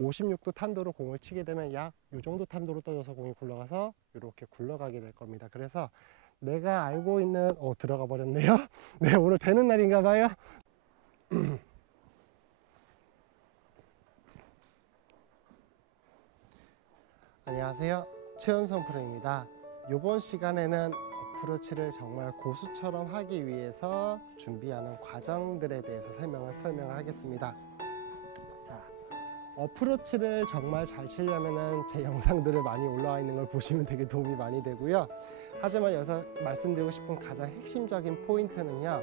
56도 탄도로 공을 치게 되면 약 이 정도 탄도로 떠져서 공이 굴러가서 이렇게 굴러가게 될 겁니다. 그래서 내가 알고 있는 들어가 버렸네요. 네, 오늘 되는 날인가 봐요. 안녕하세요, 최은성 프로입니다. 이번 시간에는 어프로치를 정말 고수처럼 하기 위해서 준비하는 과정들에 대해서 설명을 하겠습니다. 자, 어프로치를 정말 잘 치려면 제 영상들을 많이 올라와 있는 걸 보시면 되게 도움이 많이 되고요. 하지만 여기서 말씀드리고 싶은 가장 핵심적인 포인트는요,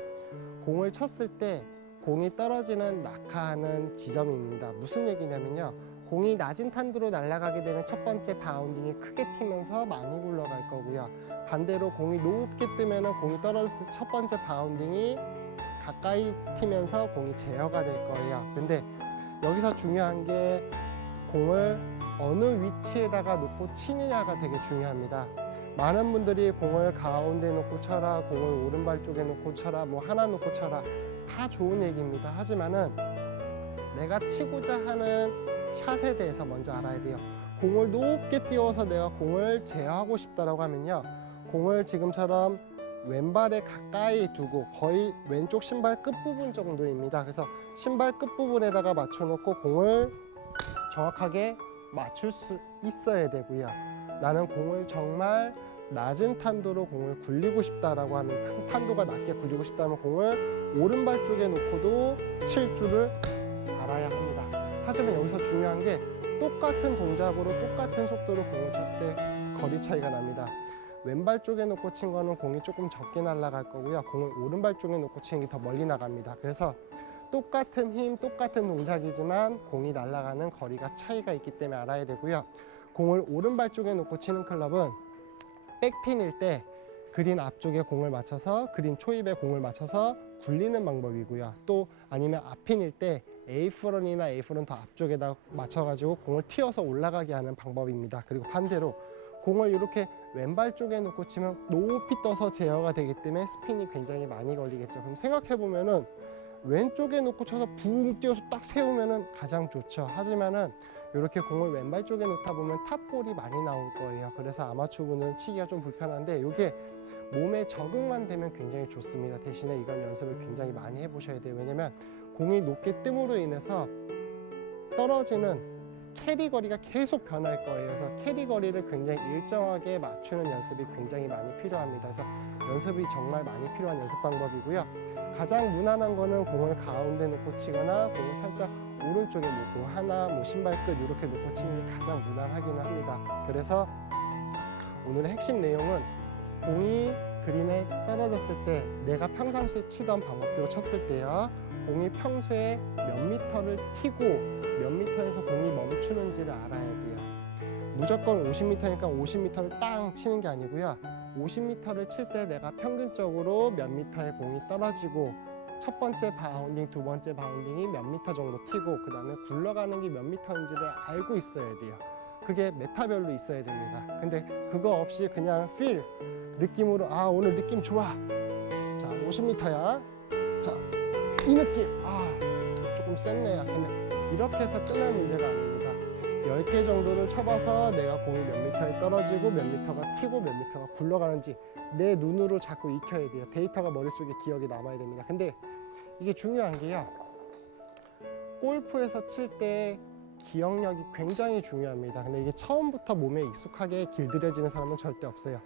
공을 쳤을 때 공이 떨어지는 낙하하는 지점입니다. 무슨 얘기냐면요, 공이 낮은 탄도로 날아가게 되면 첫 번째 바운딩이 크게 튀면서 많이 굴러갈 거고요. 반대로 공이 높게 뜨면 공이 떨어졌을 때 첫 번째 바운딩이 가까이 튀면서 공이 제어가 될 거예요. 근데 여기서 중요한 게 공을 어느 위치에다가 놓고 치느냐가 되게 중요합니다. 많은 분들이 공을 가운데 놓고 쳐라, 공을 오른발 쪽에 놓고 쳐라, 뭐 하나 놓고 쳐라, 다 좋은 얘기입니다. 하지만은 내가 치고자 하는 샷에 대해서 먼저 알아야 돼요. 공을 높게 띄워서 내가 공을 제어하고 싶다라고 하면요, 공을 지금처럼 왼발에 가까이 두고 거의 왼쪽 신발 끝부분 정도입니다. 그래서 신발 끝부분에다가 맞춰놓고 공을 정확하게 맞출 수 있어야 되고요. 나는 공을 정말 낮은 탄도로 공을 굴리고 싶다라고 하면, 탄도가 낮게 굴리고 싶다면 공을 오른발 쪽에 놓고도 칠 줄을 알아야 합니다. 하지만 여기서 중요한 게 똑같은 동작으로 똑같은 속도로 공을 쳤을 때 거리 차이가 납니다. 왼발 쪽에 놓고 친 거는 공이 조금 적게 날아갈 거고요, 공을 오른발 쪽에 놓고 치는 게 더 멀리 나갑니다. 그래서 똑같은 힘, 똑같은 동작이지만 공이 날아가는 거리가 차이가 있기 때문에 알아야 되고요. 공을 오른발 쪽에 놓고 치는 클럽은 백핀일 때 그린 앞쪽에 공을 맞춰서, 그린 초입에 공을 맞춰서 굴리는 방법이고요. 또 아니면 앞핀일 때 A프런이나 A프런 더 앞쪽에다 맞춰가지고 공을 튀어서 올라가게 하는 방법입니다. 그리고 반대로 공을 이렇게 왼발 쪽에 놓고 치면 높이 떠서 제어가 되기 때문에 스핀이 굉장히 많이 걸리겠죠. 그럼 생각해보면은 왼쪽에 놓고 쳐서 붕 뛰어서 딱 세우면은 가장 좋죠. 하지만은 이렇게 공을 왼발 쪽에 놓다 보면 탑볼이 많이 나올 거예요. 그래서 아마추어 분들은 치기가 좀 불편한데, 이게 몸에 적응만 되면 굉장히 좋습니다. 대신에 이건 연습을 굉장히 많이 해보셔야 돼요. 왜냐면 공이 높게 뜸으로 인해서 떨어지는 캐리 거리가 계속 변할 거예요. 그래서 캐리 거리를 굉장히 일정하게 맞추는 연습이 굉장히 많이 필요합니다. 그래서 연습이 정말 많이 필요한 연습 방법이고요. 가장 무난한 거는 공을 가운데 놓고 치거나 공을 살짝 오른쪽에 공 하나, 신발 끝 이렇게 놓고 치는 게 가장 무난하기는 합니다. 그래서 오늘의 핵심 내용은 공이 그린에 떨어졌을 때 내가 평상시에 치던 방법대로 쳤을 때요, 공이 평소에 몇 미터를 튀고 몇 미터에서 공이 멈추는지를 알아야 돼요. 무조건 50m니까 50m를 땅 치는 게 아니고요, 50m를 칠 때 내가 평균적으로 몇 미터의 공이 떨어지고 첫 번째 바운딩, 두 번째 바운딩이 몇 미터 정도 튀고 그 다음에 굴러가는 게 몇 미터인지를 알고 있어야 돼요. 그게 메타별로 있어야 됩니다. 근데 그거 없이 그냥 feel, 느낌으로 오늘 느낌 좋아, 자 50m야, 자 이 느낌, 조금 셌네, 약했네, 이렇게 해서 끝날 문제가 아닙니다. 10개 정도를 쳐봐서 내가 공이 몇 미터에 떨어지고 몇 미터가 튀고 몇 미터가 굴러가는지 내 눈으로 자꾸 익혀야 돼요. 데이터가 머릿속에 기억이 남아야 됩니다. 근데 이게 중요한 게요, 골프에서 칠 때 기억력이 굉장히 중요합니다. 근데 이게 처음부터 몸에 익숙하게 길들여지는 사람은 절대 없어요.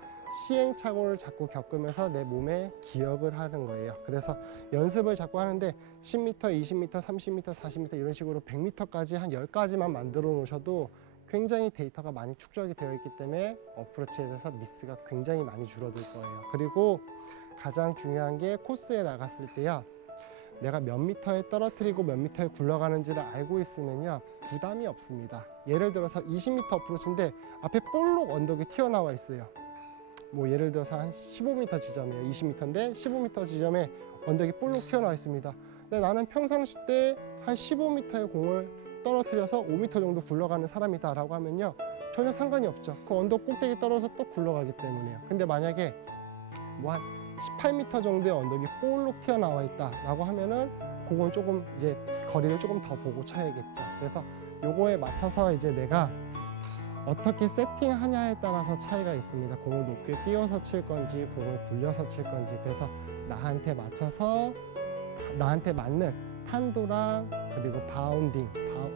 시행착오를 자꾸 겪으면서 내 몸에 기억을 하는 거예요. 그래서 연습을 자꾸 하는데 10m, 20m, 30m, 40m 이런 식으로 100m까지 한 10가지만 만들어 놓으셔도 굉장히 데이터가 많이 축적이 되어 있기 때문에 어프로치에 대해서 미스가 굉장히 많이 줄어들 거예요. 그리고 가장 중요한 게 코스에 나갔을 때요, 내가 몇 미터에 떨어뜨리고 몇 미터에 굴러가는지를 알고 있으면요, 부담이 없습니다. 예를 들어서 20m 어프로치인데 앞에 볼록 언덕이 튀어나와 있어요. 뭐 예를 들어서 한 15m 지점이에요. 20m인데 15m 지점에 언덕이 볼록 튀어나와 있습니다. 근데 나는 평상시 때 한 15m의 공을 떨어뜨려서 5m 정도 굴러가는 사람이다 라고 하면요, 전혀 상관이 없죠. 그 언덕 꼭대기 떨어져서 또 굴러가기 때문에요. 근데 만약에 뭐 한 18m 정도의 언덕이 볼록 튀어나와 있다 라고 하면은 그건 조금 이제 거리를 조금 더 보고 쳐야겠죠. 그래서 요거에 맞춰서 이제 내가 어떻게 세팅하냐에 따라서 차이가 있습니다. 공을 높게 띄워서 칠 건지 공을 굴려서 칠 건지. 그래서 나한테 맞춰서 나한테 맞는 탄도랑 그리고 바운딩,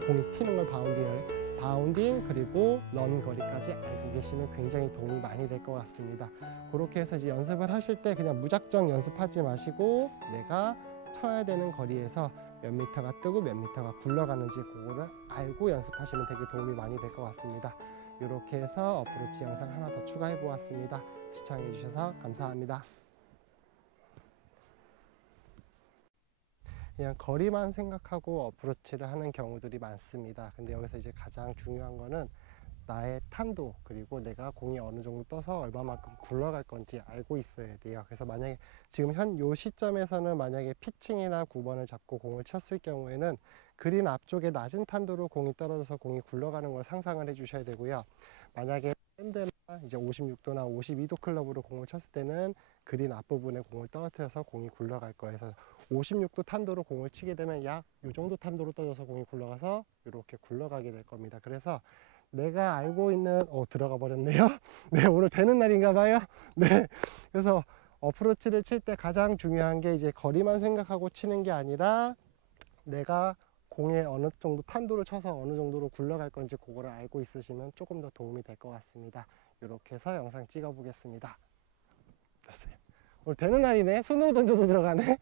공이 튀는 걸 바운딩 그리고 런 거리까지 알고 계시면 굉장히 도움이 많이 될 것 같습니다. 그렇게 해서 이제 연습을 하실 때 그냥 무작정 연습하지 마시고 내가 쳐야 되는 거리에서 몇 미터가 뜨고 몇 미터가 굴러가는지 그거를 알고 연습하시면 되게 도움이 많이 될 것 같습니다. 이렇게 해서 어프로치 영상 하나 더 추가해 보았습니다. 시청해 주셔서 감사합니다. 그냥 거리만 생각하고 어프로치를 하는 경우들이 많습니다. 근데 여기서 이제 가장 중요한 거는 나의 탄도 그리고 내가 공이 어느 정도 떠서 얼마만큼 굴러갈 건지 알고 있어야 돼요. 그래서 만약에 지금 요 시점에서는 만약에 피칭이나 9번을 잡고 공을 쳤을 경우에는 그린 앞쪽에 낮은 탄도로 공이 떨어져서 공이 굴러가는 걸 상상을 해 주셔야 되고요. 만약에 밴드나 이제 56도나 52도 클럽으로 공을 쳤을 때는 그린 앞부분에 공을 떨어뜨려서 공이 굴러갈 거예요. 그래서 56도 탄도로 공을 치게 되면 약 이 정도 탄도로 떨어져서 공이 굴러가서 이렇게 굴러가게 될 겁니다. 그래서 내가 알고 있는 들어가 버렸네요. 네, 오늘 되는 날인가 봐요. 네, 그래서 어프로치를 칠 때 가장 중요한 게 이제 거리만 생각하고 치는 게 아니라 내가 공에 어느 정도 탄도를 쳐서 어느 정도로 굴러갈 건지 그거를 알고 있으시면 조금 더 도움이 될 것 같습니다. 이렇게 해서 영상 찍어 보겠습니다. 됐어요. 오늘 되는 날이네. 손으로 던져도 들어가네.